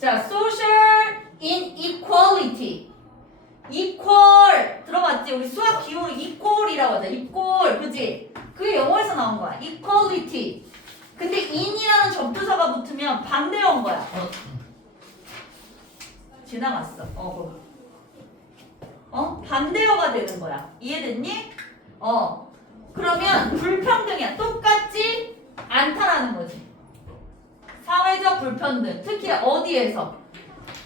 자, social inequality. equal 들어봤지? 우리 수학 기호를 equal이라고 하자. equal, 그치? 그게 영어에서 나온 거야. equality. 근데 in이라는 접두사가 붙으면 반대어인 거야. 지나갔어. 반대어가 되는 거야. 이해됐니? 그러면 불평등이야. 똑같지 않다라는 거지. 사회적 불평등. 특히 어디에서?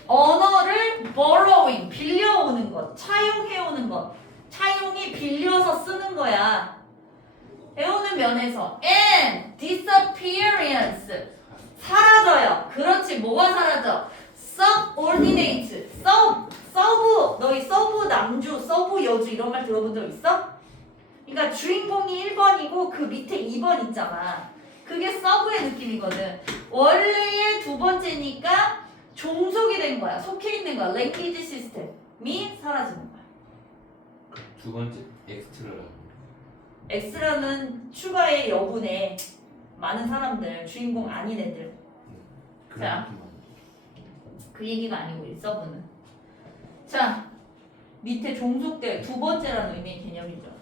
언어를 borrowing, 빌려오는 것, 차용해오는 것. 차용이 빌려서 쓰는 거야. 배우는 면에서 and disappearance. 사라져요. 그렇지. 뭐가 사라져? subordinate. 서브, 너희 서브 남주, 서브 여주 이런 말 들어본 적 있어? 그러니까 주인공이 1번이고 그 밑에 2번 있잖아. 그게 서브의 느낌이거든. 원래의 두 번째니까 종속이 된 거야. 속해 있는 거야. language system이 사라지는 거야. 두 번째 엑스트라라고. X라는 추가의 여분의 많은 사람들, 주인공 아닌 애들. 자, 그 얘기가 아니고 이 서브는. 자, 밑에 종속될 두 번째라는 의미의 개념이죠.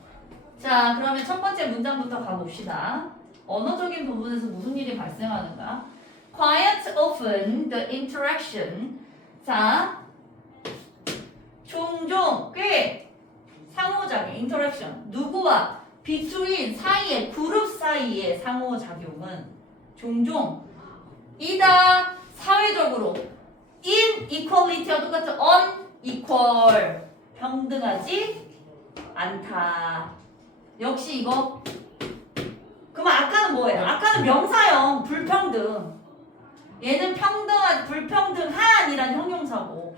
자, 그러면 첫 번째 문장부터 가봅시다. 언어적인 부분에서 무슨 일이 발생하는가? Quite often the interaction. 자, 종종 꽤 상호작용, interaction. 누구와? between 사이에, 그룹 사이의 상호작용은 종종 이다 사회적으로 inequality와 똑같은 unequal 평등하지 않다. 역시 이거. 그러면 아까는 뭐예요? 아까는 명사형 불평등. 얘는 평등한 불평등한이란 형용사고.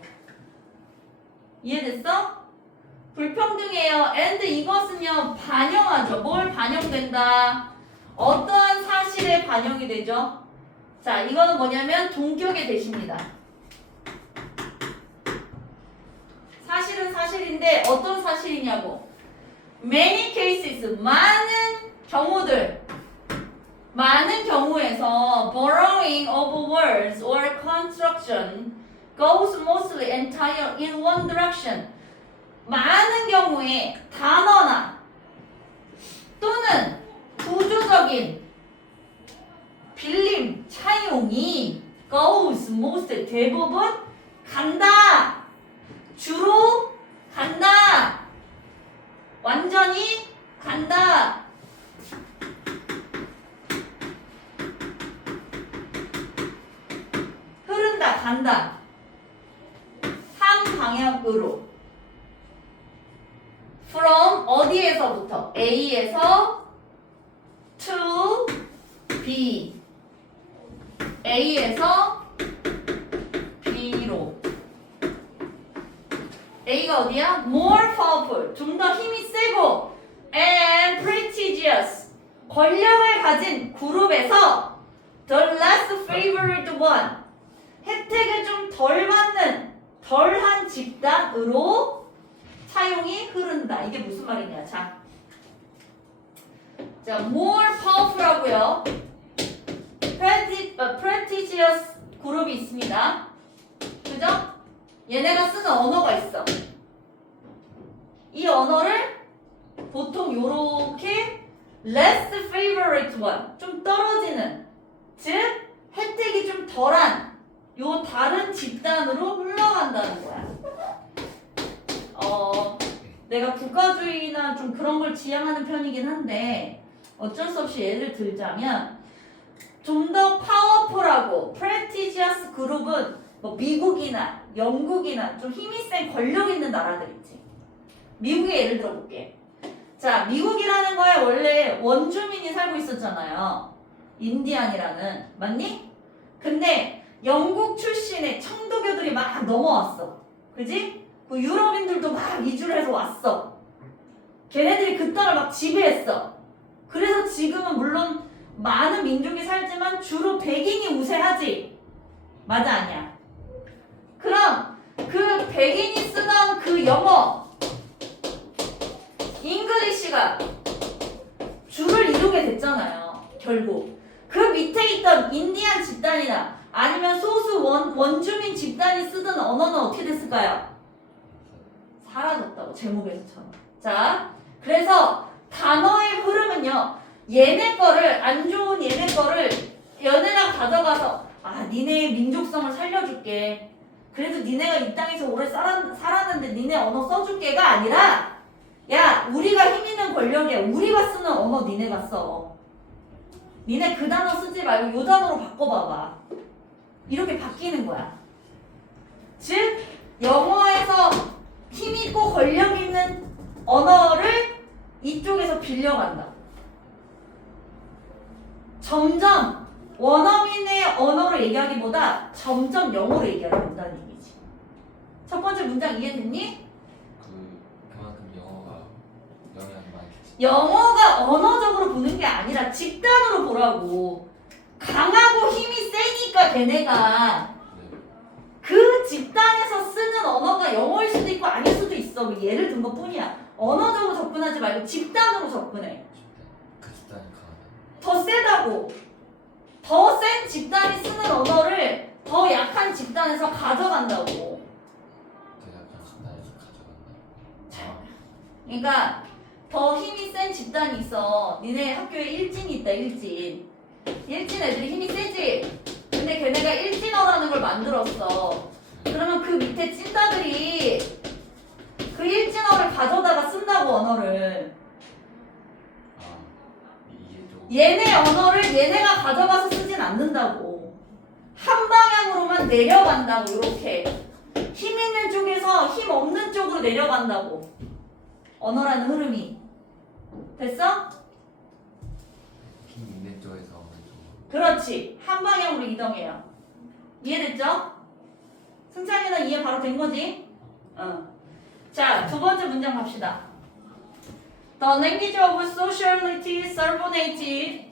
이해됐어? 불평등해요. and 이것은요 반영하죠. 뭘 반영된다? 어떠한 사실에 반영이 되죠? 자, 이거는 뭐냐면 동격의 대시입니다. 사실은 사실인데 어떤 사실이냐고. Many cases, 많은 경우에서 borrowing of words or construction goes mostly entire in one direction. 많은 경우에 단어나 또는 구조적인 빌림, 차용이 goes most 대부분 간다. 주로 간다. 완전히 간다. 흐른다, 간다. 한 방향으로. from 어디에서부터? A에서 to B. A에서 B로. A가 어디야? more powerful. 좀 더 힘이 세고 and prestigious. 권력을 가진 그룹에서 the less favored one. 혜택을 좀 덜 받는 덜한 집단으로 사용이 흐른다. 이게 무슨 말이냐? 자, more powerful하고요. prestigious 그룹이 있습니다. 그죠? 얘네가 쓰는 언어가 있어. 이 언어를 보통 요렇게 less favorite one, 좀 떨어지는, 즉 혜택이 좀 덜한 요 다른 집단으로 흘러간다는 거야. 내가 국가주의나 좀 그런 걸 지향하는 편이긴 한데 어쩔 수 없이 예를 들자면 좀 더 파워풀하고 prestigious 그룹은 뭐 미국이나 영국이나 좀 힘이 센 권력 있는 나라들 있지. 미국의 예를 들어볼게. 자, 미국이라는 거에 원래 원주민이 살고 있었잖아요. 인디안이라는. 맞니? 근데 영국 출신의 청도교들이 막 넘어왔어. 그지? 그 유럽인들도 막 이주를 해서 왔어. 걔네들이 그 땅을 막 지배했어. 그래서 지금은 물론 많은 민족이 살지만 주로 백인이 우세하지. 맞아, 아니야? 그럼 그 백인이 쓰던 그 영어 잉글리시가 줄을 이루게 됐잖아요. 결국 그 밑에 있던 인디안 집단이나 아니면 소수 원주민 집단이 쓰던 언어는 어떻게 됐을까요? 사라졌다고 제목에서처럼. 자, 그래서 단어의 흐름은요. 얘네 거를 안 좋은 얘네 거를 얘네가 가져가서 니네의 민족성을 살려줄게. 그래도 니네가 이 땅에서 오래 살았는데 니네 언어 써줄게가 아니라 야 우리가 힘 있는 권력이야. 우리가 쓰는 언어 니네가 써. 니네 그 단어 쓰지 말고 요 단어로 바꿔봐봐. 이렇게 바뀌는 거야. 즉 영어에서 힘 있고 권력 있는 언어를 이쪽에서 빌려간다. 점점 원어민의 언어로 얘기하기보다 점점 영어로 얘기하게 된다는 얘기지. 첫 번째 문장 이해됐니? 그만큼 영어가 영향이 많이 끼치. 영어가 언어적으로 보는 게 아니라 집단으로 보라고. 강하고 힘이 세니까 걔네가 네. 그 집단에서 쓰는 언어가 영어일 수도 있고 아닐 수도 있어. 뭐 예를 든 것 뿐이야. 언어적으로 접근하지 말고 집단으로 접근해. 그 집단이 강하다. 더 세다고. 더 센 집단이 쓰는 언어를 더 약한 집단에서 가져간다고. 더 약한 집단에서 가져간다. 그러니까 더 힘이 센 집단이 있어. 니네 학교에 일진이 있다. 일진 애들이 힘이 세지. 근데 걔네가 일진어라는 걸 만들었어. 그러면 그 밑에 찐따들이 그 일진어를 가져다가 쓴다고 언어를. 이게 좀 얘네 언어를 얘네가 가져가서 쓰진 않는다고. 한 방향으로만 내려간다고. 이렇게 힘 있는 쪽에서 힘 없는 쪽으로 내려간다고. 언어라는 흐름이. 됐어? 힘 있는 쪽에서 어느 쪽으로. 그렇지. 한 방향으로 이동해요. 이해됐죠? 승찬이는 이해 바로 된 거지? 자, 두 번째 문장 갑시다. The language of sociality subordinated.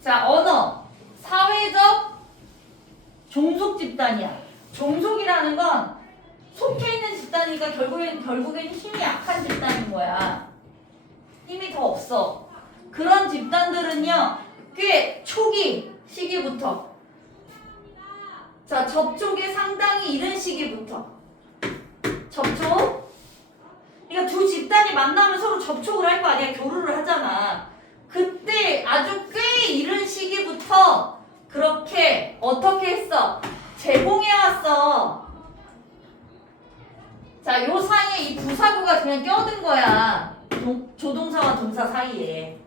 자, 언어. 사회적 종속 집단이야. 종속이라는 건 속해 있는 집단이니까 결국엔 힘이 약한 집단인 거야. 힘이 더 없어. 그런 집단들은요, 꽤 초기 시기부터. 자, 접촉이 상당히 이른 시기부터. 접촉. 그러니까 두 집단이 만나면 서로 접촉을 할 거 아니야. 교류를 하잖아. 그때 아주 꽤 이른 시기부터 그렇게 어떻게 했어? 제공해왔어. 자, 요 사이에 이 부사구가 그냥 껴든 거야. 조동사와 동사 사이에.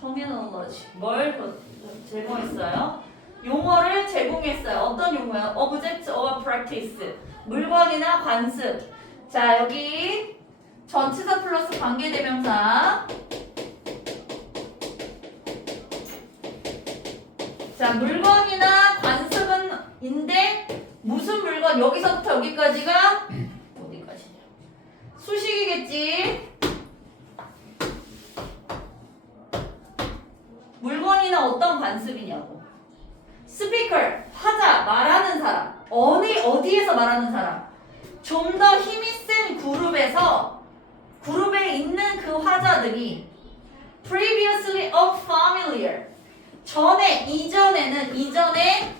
터미널러지. 뭘 제공했어요? 용어를 제공했어요. 어떤 용어요? Object or practice. 물건이나 관습. 자, 여기 전치사 플러스 관계대명사. 자, 물건이나 관습은 인데 무슨 물건? 여기서부터 여기까지가 어디까지냐? 수식이겠지. 물건이나 어떤 관습이냐고. 스피커, 하자, 말하는 사람. 어디에서 말하는 사람? 좀 더 힘이 센 그룹에 있는 그 화자들이 previously unfamiliar. 이전에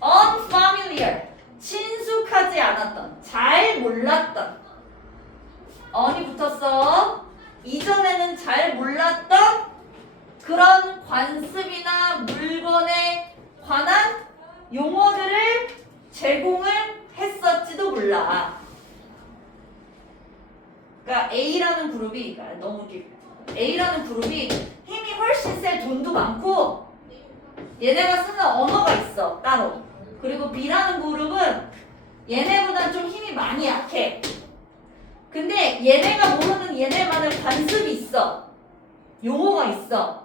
unfamiliar. 친숙하지 않았던, 잘 몰랐던. on이 붙었어. 이전에는 잘 몰랐던 그런 관습이나 물건에 관한 용어들을 제공을 했었지도 몰라. 그러니까 A라는 그룹이, 너무 웃기고, A라는 그룹이 힘이 훨씬 세, 돈도 많고 얘네가 쓰는 언어가 있어 따로. 그리고 B라는 그룹은 얘네보다 좀 힘이 많이 약해. 근데 얘네가 모르는 얘네만의 관습이 있어. 용어가 있어.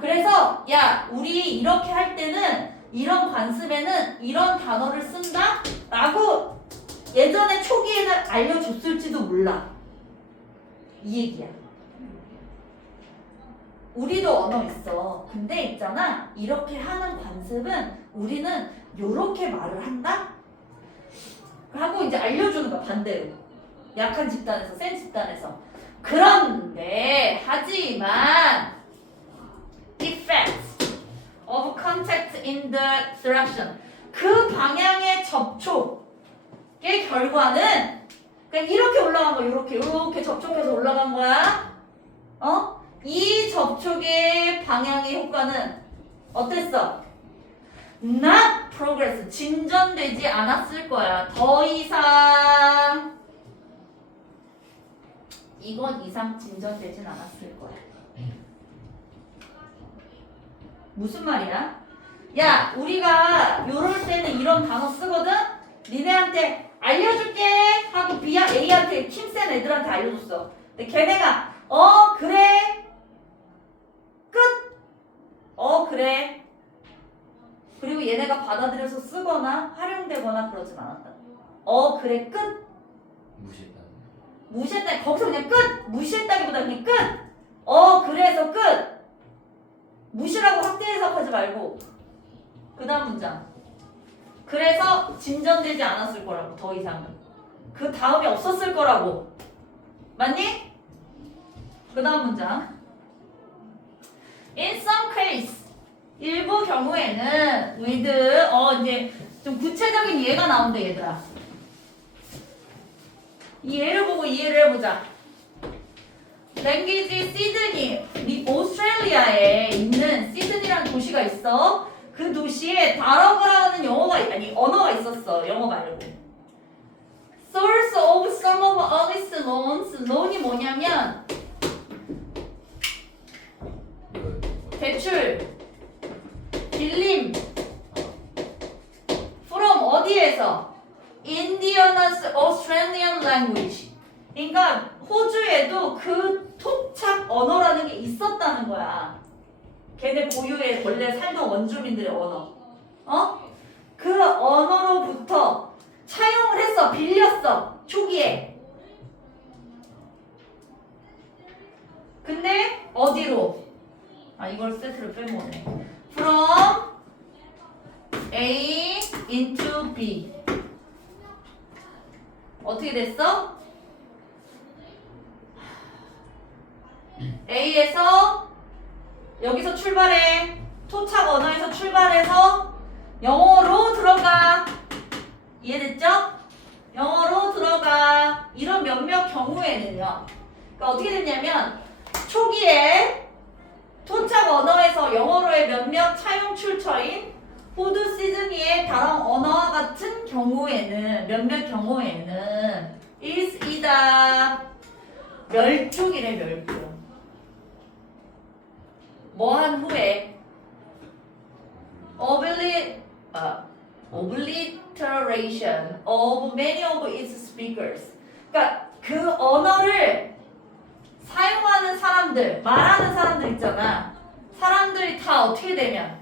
그래서 야, 우리 이렇게 할 때는 이런 관습에는 이런 단어를 쓴다 라고 예전에 초기에는 알려줬을지도 몰라. 이 얘기야. 우리도 언어 있어. 근데 있잖아, 이렇게 하는 관습은 우리는 요렇게 말을 한다 하고 이제 알려주는 거야. 반대로 약한 집단에서 센 집단에서. 그런데 하지만 effects of contact in the direction. 그 방향의 접촉의 결과는 그러니까 이렇게 올라간 거 이렇게 접촉해서 올라간 거야. 이 접촉의 방향의 효과는 어땠어? Not progress. 진전되지 않았을 거야. 더 이상 이건 이상 진전되진 않았을 거야. 무슨 말이야? 야, 우리가 요럴 때는 이런 단어 쓰거든? 니네한테 알려줄게 하고 A한테 힘센 애들한테 알려줬어. 근데 걔네가 그래 끝. 그래. 그리고 얘네가 받아들여서 쓰거나 활용되거나 그러진 않았다. 그래 끝. 무시했다. 무시했다. 거기서 그냥 끝. 무시했다기보다 그냥 끝. 그래서 끝. 무시라고 확대 해석하지 말고 그 다음 문장. 그래서 진전되지 않았을 거라고. 더 이상은 그 다음이 없었을 거라고. 맞니? 그 다음 문장. In some case 일부 경우에는 with 이제 좀 구체적인 예가 나온대 얘들아. 이 예를 보고 이해를 해보자. 랭귀지 시드니, 오스트레일리아에 있는 시드니라는 도시가 있어. 그 도시에 다러그라는 언어가 있었어. 영어 말고. Source of some of earliest loans. loan이 뭐냐면 대출, 빌림. from 어디에서? Indiana's Australian language. 그러니까 호주에도 그 토착 언어라는 게 있었다는 거야. 걔네 고유의 원래 살던 원주민들의 언어. 그 언어로부터 차용을 했어. 빌렸어. 초기에. 근데 어디로? 이걸 세트를 빼먹네. From A into B. 어떻게 됐어? A에서 여기서 출발해. 토착 언어에서 출발해서 영어로 들어가. 이해됐죠? 영어로 들어가. 이런 몇몇 경우에는요. 그러니까 어떻게 됐냐면 초기에 토착 언어에서 영어로의 몇몇 차용 출처인 호주 시드니의 다른 언어와 같은 경우에는 몇몇 경우에는 이다 멸종이래. 멸종. 뭐한 후에 obliteration of many of its speakers. 그러니까 그 언어를 사용하는 사람들, 말하는 사람들 있잖아. 사람들이 다 어떻게 되면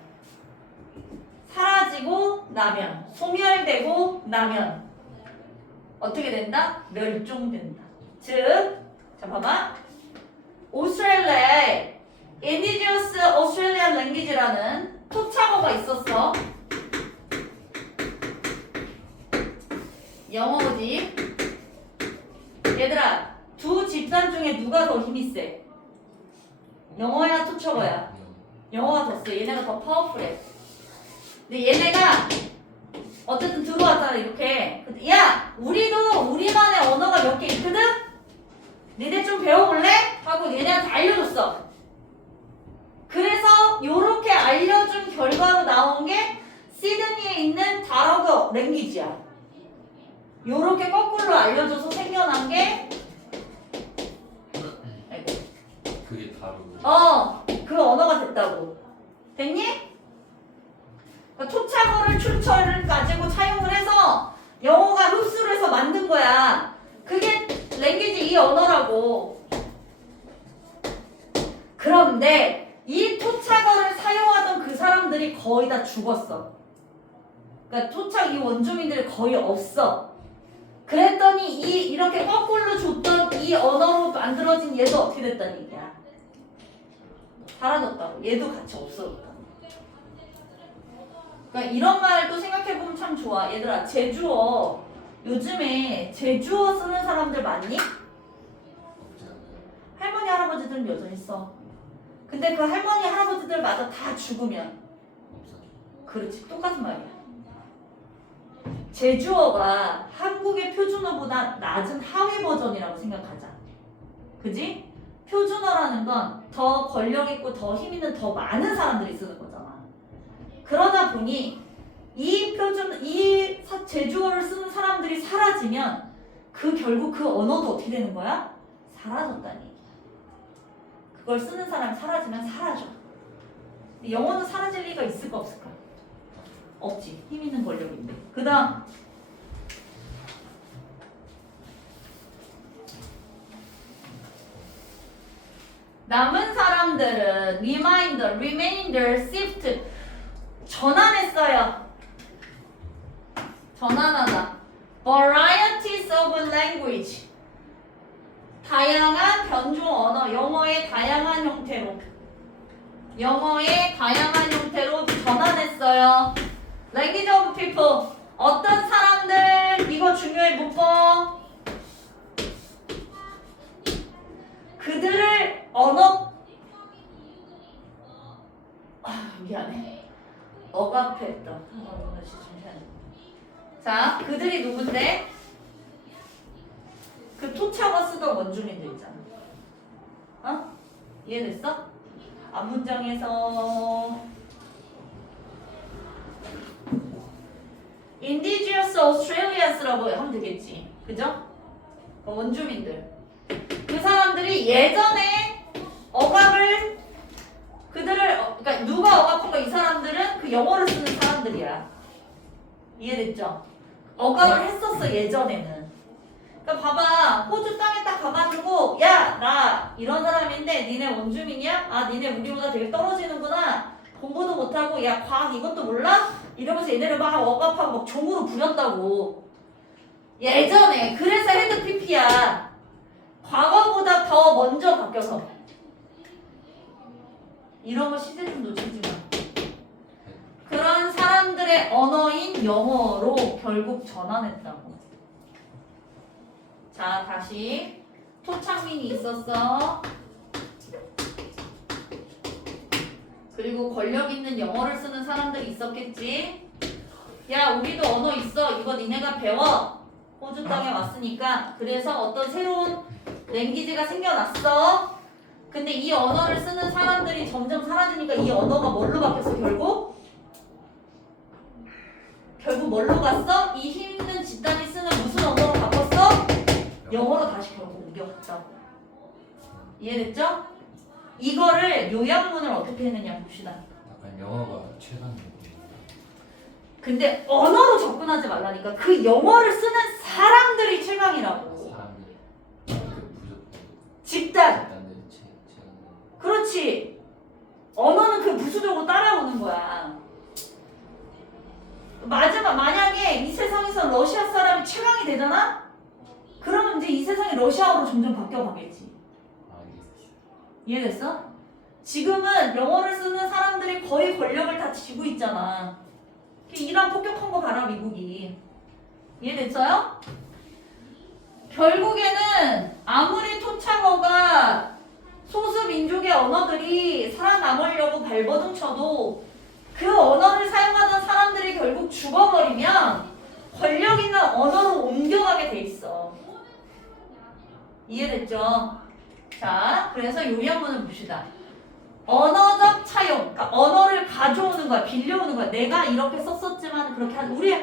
사라지고 나면, 소멸되고 나면 어떻게 된다? 멸종된다. 즉, 자 봐봐. 오스트레일리아에 Indigenous Australian Language라는 토착어가 있었어. 영어지. 얘들아, 두 집단 중에 누가 더 힘이 세? 영어야, 토착어야? 영어가 더 세. 얘네가 더 파워풀해. 근데 얘네가 어쨌든 들어왔잖아, 이렇게. 야, 우리도 우리만의 언어가 몇 개 있거든? 니네 좀 배워볼래? 하고 얘네한테 알려줬어. 그래서 요렇게 알려준 결과로 나온 게 시드니에 있는 다러그 랭귀지야. 요렇게 거꾸로 알려줘서 생겨난 게 그게 다르고. 그 언어가 됐다고. 됐니? 그러니까 토착어를 출처를 가지고 차용을 해서 영어가 흡수를 해서 만든 거야. 그게 랭귀지 이 언어라고. 그런데 이 토착어를 사용하던 그 사람들이 거의 다 죽었어. 그러니까 토착 이 원주민들이 거의 없어. 그랬더니 이렇게 거꾸로 줬던 이 언어로 만들어진 얘도 어떻게 됐다는 얘기야? 사라졌다고. 얘도 같이 없어졌다. 그러니까 이런 말도 생각해보면 참 좋아. 얘들아, 제주어 요즘에 제주어 쓰는 사람들 많니? 할머니 할아버지들은 여전히 써. 근데 근데 그 할머니 할아버지들마저 다 죽으면 없어져. 그렇지 똑같은 말이야. 제주어가 한국의 표준어보다 낮은 하위 버전이라고 생각하자. 그지? 표준어라는 건 더 권력 있고 더 힘 있는 더 많은 사람들이 쓰는 거잖아. 그러다 보니 이 제주어를 쓰는 사람들이 사라지면 결국 그 언어도 어떻게 되는 거야? 사라졌다는 얘기야. 그걸 쓰는 사람이 사라지면 사라져. 영어는 사라질 리가 있을까 없을까? 없지. 힘 있는 권력인데. 그 다음 남은 사람들은 remainder, shift 전환했어요. 전환하다. varieties of language 다양한 변종 언어, 영어의 다양한 형태로 전환했어요. language of people 어떤 사람들 이거 중요해 문법 그들을 미안해. 억압했다. 자, 그들이 누군데? 그 토착어 쓰던 원주민들 있잖아. 어? 이해됐어? 앞문장에서 Indigenous Australians라고 하면 되겠지. 그죠? 원주민들. 그 사람들이 예전에 억압을 그러니까 누가 억압한 거 이 사람들은 그 영어를 쓰는 사람들이야. 이해됐죠? 억압을 했었어 예전에는. 그러니까 봐봐 호주 땅에 딱 가가지고 야 나 이런 사람인데 니네 원주민이야? 아 니네 우리보다 되게 떨어지는구나. 공부도 못하고 야 과학 이것도 몰라? 이러면서 얘네를 막 억압하고 막 종으로 부렸다고. 예전에 그래서 헤드 PP야. 과거보다 더 먼저 바뀌어서. 이런 거 시대 좀 놓치지 마. 그런 사람들의 언어인 영어로 결국 전환했다고. 자, 다시. 토착민이 있었어. 그리고 권력 있는 영어를 쓰는 사람들이 있었겠지. 야, 우리도 언어 있어. 이거 니네가 배워. 호주 땅에 왔으니까. 그래서 어떤 새로운 랭귀지가 생겨났어. 근데 이 언어를 쓰는 사람들이 점점 사라지니까 이 언어가 뭘로 바뀌었어 결국? 결국 뭘로 갔어? 이 힘 있는 집단이 쓰는 무슨 언어로 바꿨어? 영어로 다시 결국 옮겨갔다고. 이해됐죠? 이거를 요약문을 어떻게 했느냐 봅시다. 약간 영어가 최강이고. 근데 언어로 접근하지 말라니까. 그 영어를 쓰는 사람들이 최강이라고. 사람들이 그 부족. 집단. 집단들이 최강. 그렇지. 언어는 그 부수적으로 따라오는 거야. 만약에 이 세상에서 러시아 사람이 최강이 되잖아? 그러면 이제 이 세상이 러시아어로 점점 바뀌어가겠지. 이해됐어? 지금은 영어를 쓰는 사람들이 거의 권력을 다 쥐고 있잖아. 이란 폭격한 거 봐라 미국이. 이해됐어요? 결국에는 아무리 토착어가 소수 민족의 언어들이 살아남으려고 발버둥 쳐도 그 언어를 사용하던 사람들이 결국 죽어버리면 권력 있는 언어로 옮겨가게 돼 있어. 이해됐죠? 자, 그래서 요약문을 봅시다. 언어적 차용, 그러니까 언어를 가져오는 거야, 빌려오는 거야. 내가 이렇게 썼었지만 그렇게 우리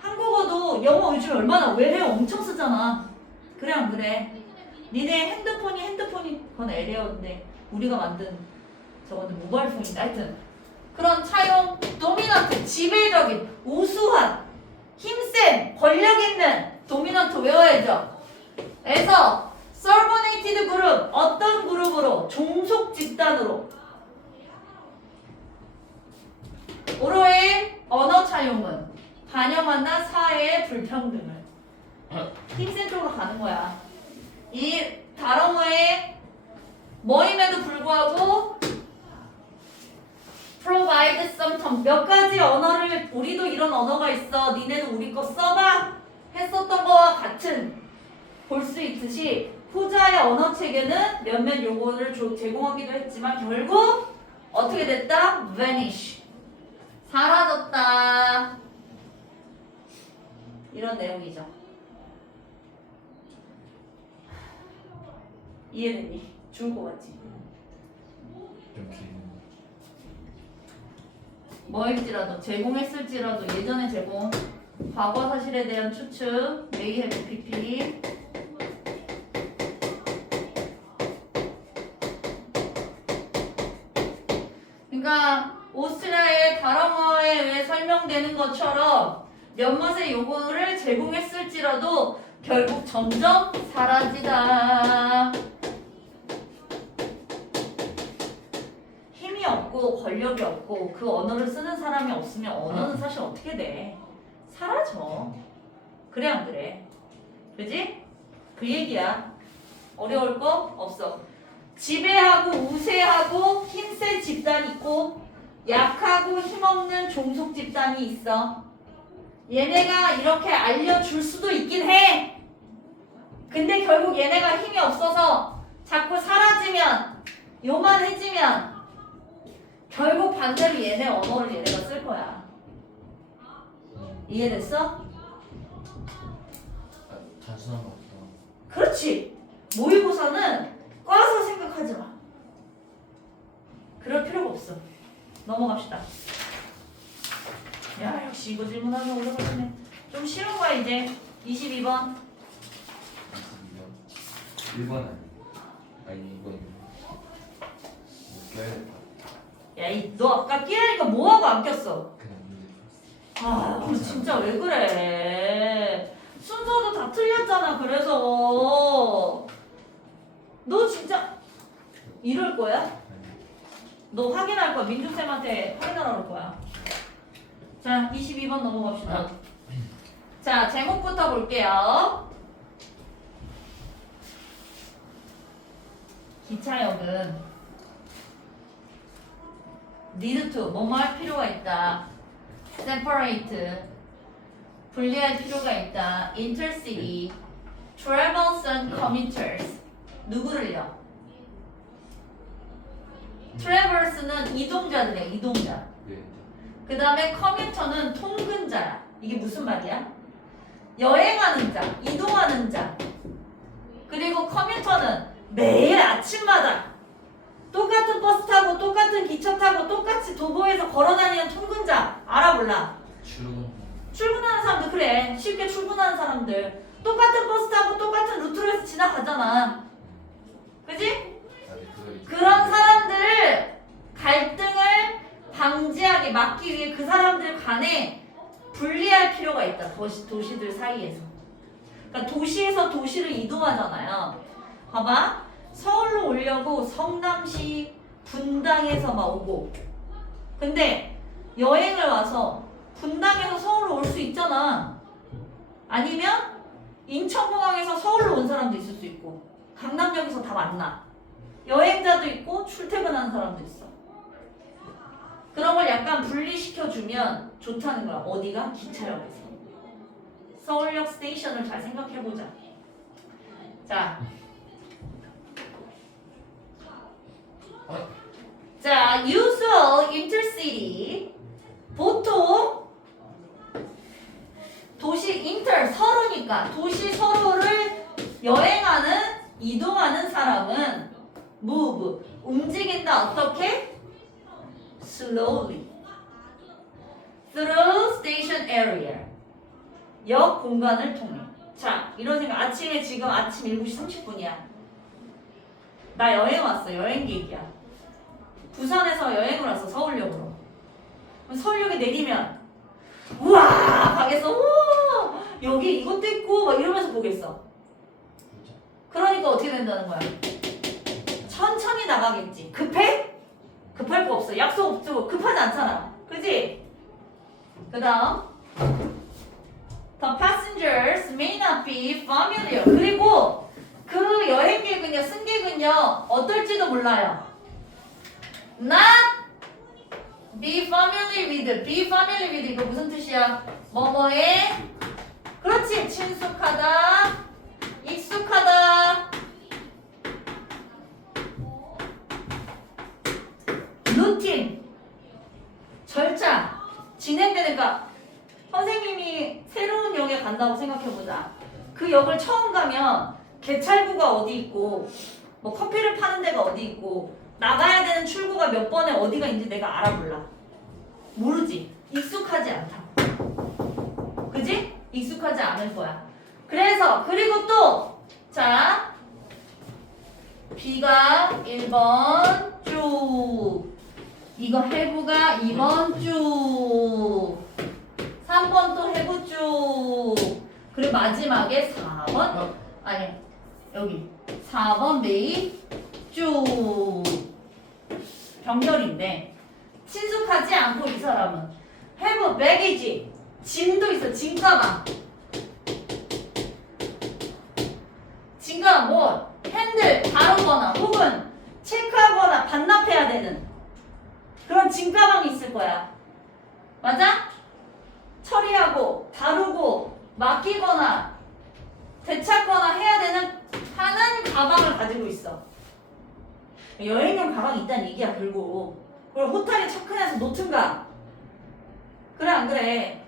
한국어도 영어 요즘에 얼마나 외래 엄청 쓰잖아. 그래 안 그래? 니네 핸드폰이 그건 에레어인데 우리가 만든 저거는 모바일 폰인데 하여튼 그런 차용, 도미넌트, 지배적인, 우수한, 힘센, 권력 있는 도미넌트 외워야죠. 에서 서버네이티드 그룹 어떤 그룹으로? 종속 집단으로. 오로의 언어 차용은 반영한다 사회의 불평등을. 힘센 쪽으로 가는 거야. 이 다롱어의 뭐임에도 불구하고 provide some term 몇 가지 언어를 우리도 이런 언어가 있어 니네도 우리 거 써봐 했었던 거와 같은 볼 수 있듯이 후자의 언어 체계는 몇몇 요거를 제공하기도 했지만 결국 어떻게 됐다? vanish. 사라졌다. 이런 내용이죠. 이해됐니? 죽을 것 같지? 좀 긴. 뭐일지라도 제공했을지라도 예전의 제공 과거 사실에 대한 추측 may have pp 그러니까 오스트리아의 다랑어에 의해 설명되는 것처럼 몇몇의 요구를 제공했을지라도 결국 점점 사라지다. 힘이 없고 권력이 없고 그 언어를 쓰는 사람이 없으면 언어는 사실 어떻게 돼? 사라져. 그래 안 그래? 그지? 그 얘기야. 어려울 거 없어. 지배하고 우세하고 힘센 집단이 있고 약하고 힘없는 종속 집단이 있어. 얘네가 이렇게 알려줄 수도 있긴 해. 근데 결국 얘네가 힘이 없어서 자꾸 사라지면 요만해지면 결국 반대로 얘네 언어를 얘네가 쓸 거야. 이해됐어? 단순한 거 없다. 그렇지. 모의고사는 꽈서 생각하지 마. 그럴 필요가 없어. 넘어갑시다. 야 역시 이거 질문하면 오래걸리네. 좀 쉬운 거야 이제. 22번. 1번 아니 2번. 껴야겠다. 야, 너 아까 끼라니까 뭐하고 안 꼈어? 그냥 문제 아, 오늘 진짜 왜 그래? 순서도 다 틀렸잖아. 그래서 너 진짜 이럴 거야? 풀었어. 너 확인할 거야. 민주쌤한테 확인하러 올 거야. 자, 22번 넘어갑시다. 자, 제목부터 볼게요. 기차역은 need to 뭐뭐 할 필요가 있다. separate 분리할 필요가 있다. intercity travels and commuters 누구를요? travers는 이동자들이야. 이동자. 네. 그 다음에 commuter는 통근자야. 이게 무슨 말이야? 여행하는 자, 이동하는 자. 그리고 commuter는 매일 아침마다 똑같은 버스 타고 똑같은 기차 타고 똑같이 도보에서 걸어다니는 통근자. 알아 몰라? 출근하는 사람들. 그래, 쉽게 출근하는 사람들 똑같은 버스 타고 똑같은 루트로 해서 지나가잖아. 그지? 그런 사람들을 갈등을 방지하게 막기 위해 그 사람들 간에 분리할 필요가 있다. 도시들 사이에서. 그러니까 도시에서 도시를 이동하잖아요. 봐봐. 서울로 오려고 성남시 분당에서 막 오고. 근데 여행을 와서 분당에서 서울로 올 수 있잖아. 아니면 인천공항에서 서울로 온 사람도 있을 수 있고 강남역에서 다 만나. 여행자도 있고 출퇴근하는 사람도 있어. 그런 걸 약간 분리시켜주면 좋다는 거야. 어디가? 기차역에서. 서울역 스테이션을 잘 생각해보자. 자, 자, usual intercity 보통 도시 inter 서로니까 도시 서로를 여행하는 이동하는 사람은 move 움직인다. 어떻게? slowly through station area 역 공간을 통해. 자, 이런 생각. 아침에 지금 아침 7시 30분이야. 나 여행 왔어. 여행객이야. 부산에서 여행을 왔어. 서울역으로. 서울역에 내리면 우와 가겠어. 우와 여기 이것도 있고 막 이러면서 보겠어. 그러니까 어떻게 된다는 거야? 천천히 나가겠지. 급해? 급할 거 없어. 약속 없고 급하지 않잖아. 그지? 그 다음 The passengers may not be familiar. 그리고 그 여행객은요, 승객은요 어떨지도 몰라요. Not be familiar with. Be familiar with 이거 무슨 뜻이야? 뭐뭐에 그렇지. 친숙하다, 익숙하다 절차 진행되니까 선생님이 새로운 역에 간다고 생각해보자. 그 역을 처음 가면 개찰구가 어디 있고 뭐 커피를 파는 데가 어디 있고 나가야 되는 출구가 몇 번에 어디가 있는지 내가 알아 몰라. 모르지. 익숙하지 않다. 그지? 익숙하지 않을 거야. 그래서 그리고 또 자 B가 1번 쭉 이거 해부가 2번 쭉 3번 또 해부 쭉 그리고 마지막에 4번 아니 여기 4번 메이 쭉 병렬인데 친숙하지 않고 이 사람은 해부 백이지 짐도 있어 짐가방 짐가방 뭐 핸들 다루거나 혹은 체크하거나 반납해야 되는 그런 짐가방이 있을 거야. 맞아? 처리하고 다루고 맡기거나 되찾거나 해야 되는 하는 가방을 가지고 있어. 여행용 가방이 있다는 얘기야 결국. 그걸 호텔에 체크해서 놓든가. 그래 안 그래?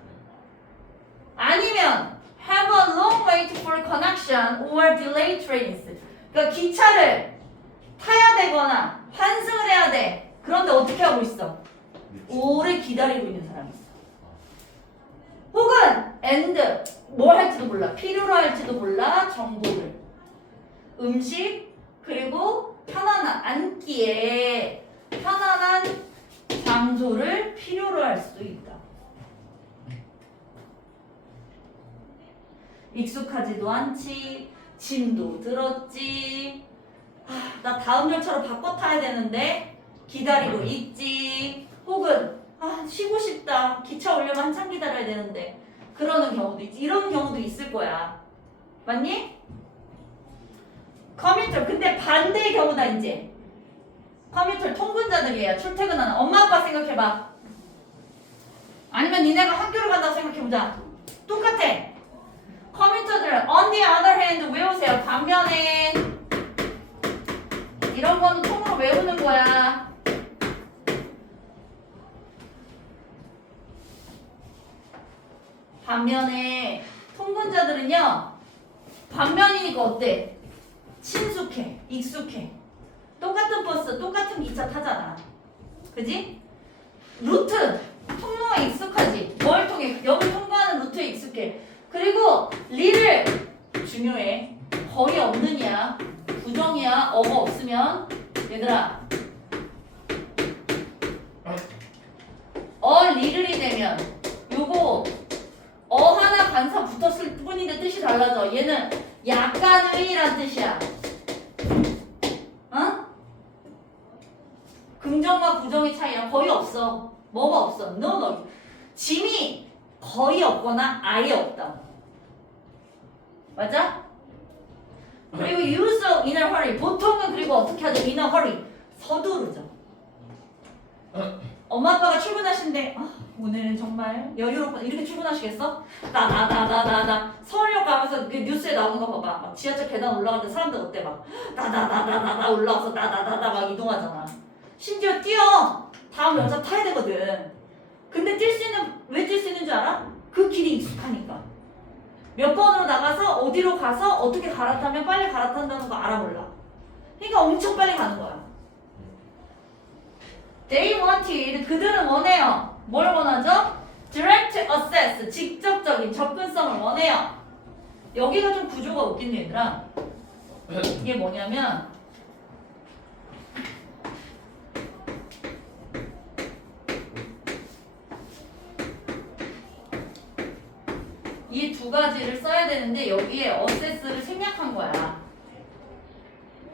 아니면 have a long wait for connection or delayed trains. 그러니까 기차를 타야 되거나 환승을 해야 돼. 그런데 어떻게 하고 있어? 오래 기다리고 있는 사람이 있어. 혹은 and 뭘 할지도 몰라. 필요로 할지도 몰라. 정보를. 음식 그리고 편안한 앉기에 편안한 장소를 필요로 할 수도 있다. 익숙하지도 않지. 짐도 들었지. 나 다음 열차로 바꿔 타야 되는데 기다리고 있지. 혹은 쉬고 싶다. 기차 오려면 한참 기다려야 되는데 그러는 경우도 있지. 이런 경우도 있을 거야. 맞니? 커뮤터. 근데 반대의 경우다 이제. 커뮤터 통근자들이에요. 출퇴근하는 엄마 아빠 생각해봐. 아니면 니네가 학교를 간다고 생각해보자. 똑같아. 커뮤터들 on the other hand 외우세요. 반면에 이런 거는 통으로 외우는 거야. 반면에 통근자들은요. 반면이니까 어때? 친숙해, 익숙해. 똑같은 버스, 똑같은 기차 타잖아. 그지? 루트, 통로에 익숙하지. 뭘 통해? 역을 통과하는 루트에 익숙해. 그리고 리를 중요해. 거의 없느냐, 부정이야, 어가 없으면 얘들아 리를이 되면 요거 하나 간사 붙었을 뿐인데 뜻이 달라져. 얘는 약간의란 뜻이야. 어? 긍정과 부정의 차이야. 거의 없어. 뭐가 없어? No. 짐이 거의 없거나 아예 없다. 맞아? 그리고 use in a hurry. 보통은 그리고 어떻게 하죠? in a hurry. 서두르죠. 엄마 아빠가 출근하시는데 오늘은 정말 여유롭고 이렇게 출근하시겠어? 나 서울역 가면서 그 뉴스에 나오는 거 봐봐. 막 지하철 계단 올라갈 때 사람들 어때? 막 나 올라와서 막 이동하잖아. 심지어 뛰어. 다음 열차 타야 되거든. 근데 왜 뛸 수 있는 줄 알아? 그 길이 익숙하니까. 몇 번으로 나가서 어디로 가서 어떻게 갈아타면 빨리 갈아탄다는 거 알아 몰라. 그러니까 엄청 빨리 가는 거야. They wanted. 그들은 원해요. 뭘 원하죠? Direct access. 직접적인 접근성을 원해요. 여기가 좀 구조가 웃긴 얘들아. 이게 뭐냐면 이 두 가지를 써야 되는데 여기에 어세스를 생략한 거야.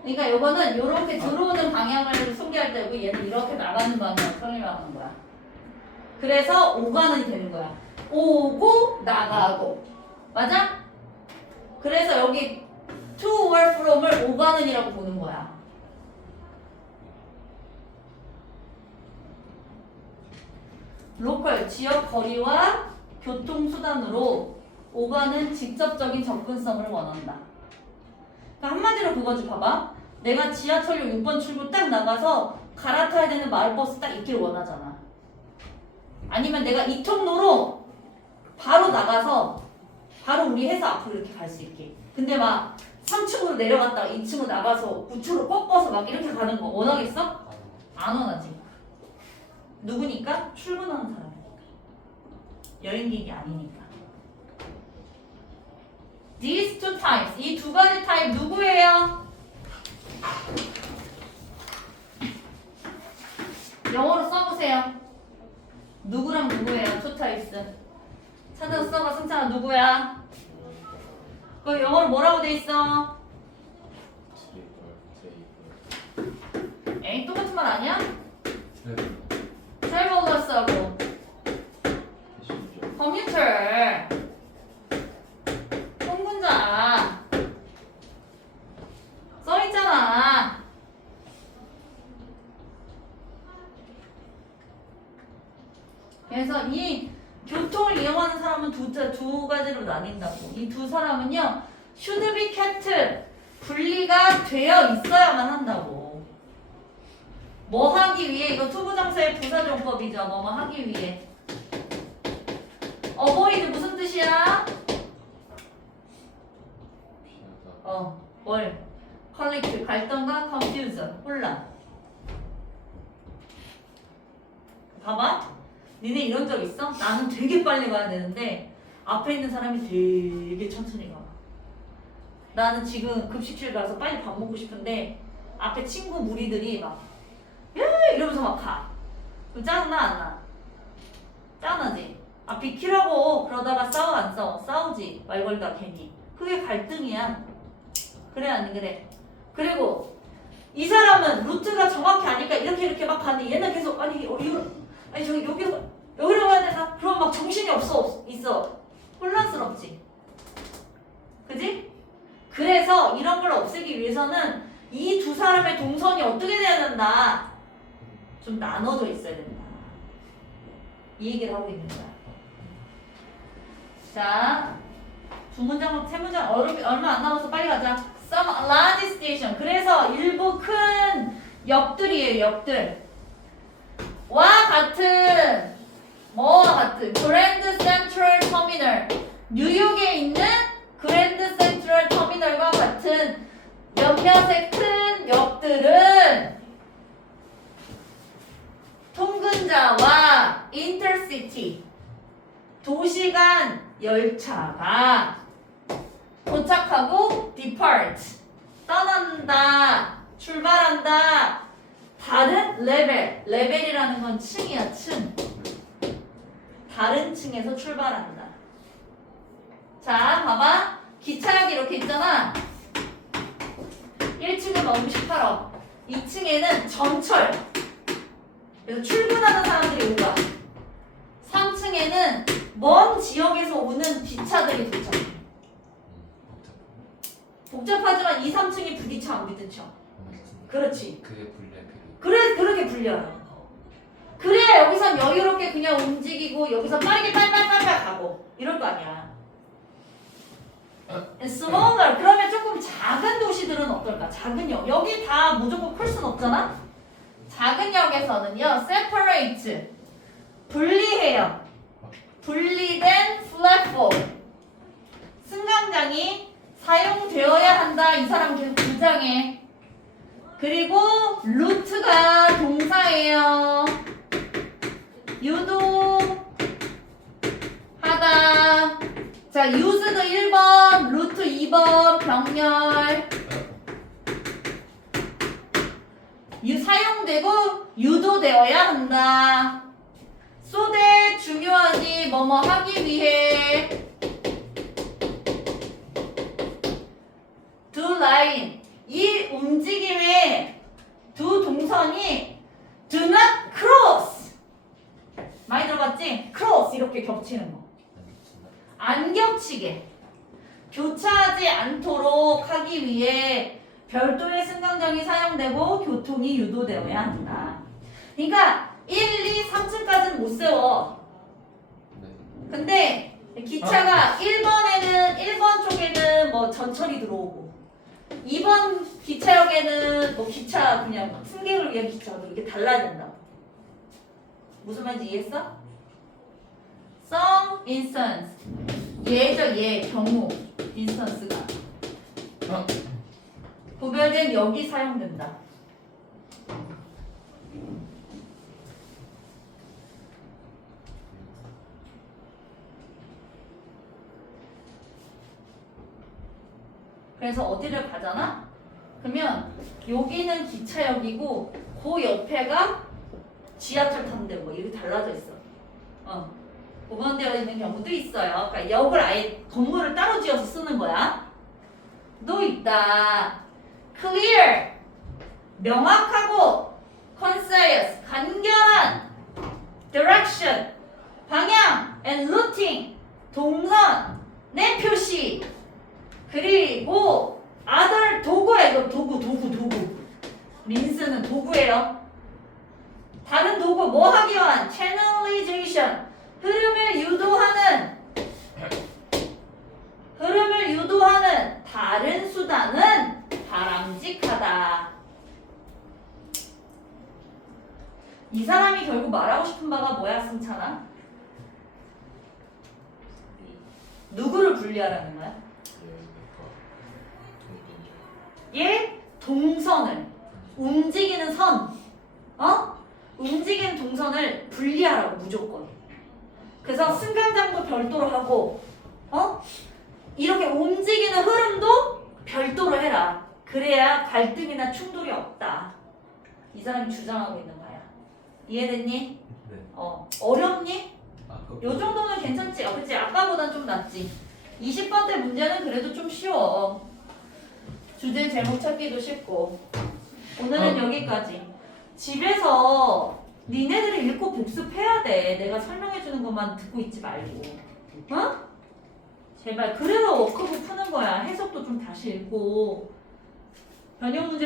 그러니까 요거는 요렇게 들어오는 방향을 소개할 때고 얘는 이렇게 나가는 방향을 설명하는 거야. 그래서 오가는이 되는 거야. 오고 나가고. 맞아? 그래서 여기 to or from을 오가는이라고 보는 거야. 로컬, 지역 거리와 교통수단으로 오가는 직접적인 접근성을 원한다. 그러니까 한마디로 그거지. 봐봐. 내가 지하철역 6번 출구 딱 나가서 갈아타야 되는 마을버스 딱 있길 원하잖아. 아니면 내가 이 통로로 바로 나가서 바로 우리 회사 앞으로 이렇게 갈 수 있게. 근데 막 3층으로 내려갔다가 2층으로 나가서 우측으로 꺾어서 막 이렇게 가는 거 원하겠어? 안 원하지. 누구니까? 출근하는 사람이니까. 여행객이 아니니까. These two types. 이 두 가지 타입 누구예요? 영어로 써보세요. 누구랑 누구예요? two types. 찾아서 써봐. 승찬아 누구야? 그 영어로 뭐라고 돼 있어? 에이 똑같은 말 아니야? 트래블러스하고 커뮤터 통근자 써있잖아. 그래서 이 교통을 이용하는 사람은 두 가지로 나뉜다고. 이 두 사람은요 should be kept 분리가 되어 있어야만 한다고. 뭐 하기 위해? 이거 투부정사의 부사정법이죠. 뭐뭐 하기 위해. avoid 무슨 뜻이야? 뭘? collect 갈등과 confuse 혼란. 봐봐. 니네 이런 적 있어? 나는 되게 빨리 가야 되는데 앞에 있는 사람이 되게 천천히 가. 나는 지금 급식실 가서 빨리 밥 먹고 싶은데 앞에 친구 무리들이 막 이러면서 막 가. 그럼 짜증나 안 나? 짜증나지? 아 비키라고 그러다가 싸워 안 싸워? 싸우지. 말 걸다 괜히. 그게 갈등이야. 그래 아니 그래? 그리고 이 사람은 루트가 정확히 아니까 이렇게 막 가는데 얘는 계속 아니 저기 여기로 가야 되나? 그럼 막 정신이 있어. 혼란스럽지. 그지? 그래서 이런 걸 없애기 위해서는 이 두 사람의 동선이 어떻게 돼야 된다? 좀 나눠져 있어야 된다. 이 얘기를 하고 있는 거야. 자, 세 문장 얼마 안 남아서 빨리 가자. Some large station. 그래서 일부 큰 역들이에요. 역들. 와 같은 뭐와 같은 그랜드 센트럴 터미널. 뉴욕에 있는 그랜드 센트럴 터미널과 같은 몇몇의 큰 역들은 통근자와 인터시티 도시간 열차가 도착하고 depart 떠난다 출발한다 다른 레벨이라는 건 층이야 층 다른 층에서 출발한다. 자 봐봐 기차역이 이렇게 있잖아. 1층은 너무 18억 2층에는 전철 그래서 출근하는 사람들이 온 거야. 3층에는 먼 지역에서 오는 기차들이 도착해. 복잡하지만 2, 3층이 부딪혀 안 부딪혀? 그렇지. 그게 분리할 필요. 그래 그렇게 분리하라고. 그래야 여기선 여유롭게 그냥 움직이고 여기서 빠르게 빨빨빨빨 가고 이럴 거 아니야. smaller 그러면 조금 작은 도시들은 어떨까? 작은 역 여기 다 무조건 클 순 없잖아. 작은 역에서는요 separate 분리해요. 분리된 플랫폼 승강장이 사용되어야 한다. 이 사람 계속 주장해. 그리고 루트가 동사예요. 유도하다. 자, use도 1번, 루트 2번, 병렬. 사용되고 유도되어야 한다. 쏘대 중요하지. 뭐뭐 하기 위해. 두 라인. 이 움직임의 두 동선이 do not cross. 많이 들어봤지? cross 이렇게 겹치는 거. 안 겹치게. 교차하지 않도록 하기 위해 별도의 승강장이 사용되고 교통이 유도되어야 한다. 그러니까 1, 2, 3층까지는 못 세워. 근데 기차가 1번 쪽에는 뭐 전철이 들어오고 2번 기차역에는 뭐 기차 그냥 승객을 위한 기차가 이렇게 달라야 된다. 무슨 말인지 이해했어? some instance. 얘죠, 얘 경우. instance가. 구별된 여기 사용된다. 그래서 어디를 가잖아? 그러면 여기는 기차역이고 그 옆에가 지하철 타는 데 뭐 이렇게 달라져 있어. 구분되어 있는 경우도 있어요. 그러니까 역을 아예 건물을 따로 지어서 쓰는 거야. 또 있다. clear 명확하고 concise 간결한 direction 방향 and routing 동선의 표시 그리고 other 도구야. 이거 도구 민스는 도구예요. 다른 도구 뭐 하기 위한 channelization 흐름을 유도하는 다른 수단은 바람직하다. 이 사람이 결국 말하고 싶은 바가 뭐야, 승찬아? 누구를 분리하라는 거야? 얘 동선을 움직이는 선, 움직이는 동선을 분리하라고 무조건. 그래서 승강장도 별도로 하고, 이렇게 움직이는 흐름도 별도로 해라. 그래야 갈등이나 충돌이 없다. 이 사람이 주장하고 있는 거야. 이해됐니? 네. 어렵니? 아까 요 정도는 괜찮지? 그치? 아까보단 좀 낫지. 20번째 문제는 그래도 좀 쉬워. 주제 제목 찾기도 쉽고. 오늘은 여기까지. 집에서 니네들이 읽고 복습해야 돼. 내가 설명해주는 것만 듣고 있지 말고. 제발. 그래서 워크북 푸는 거야. 해석도 좀 다시 읽고. 변형 문제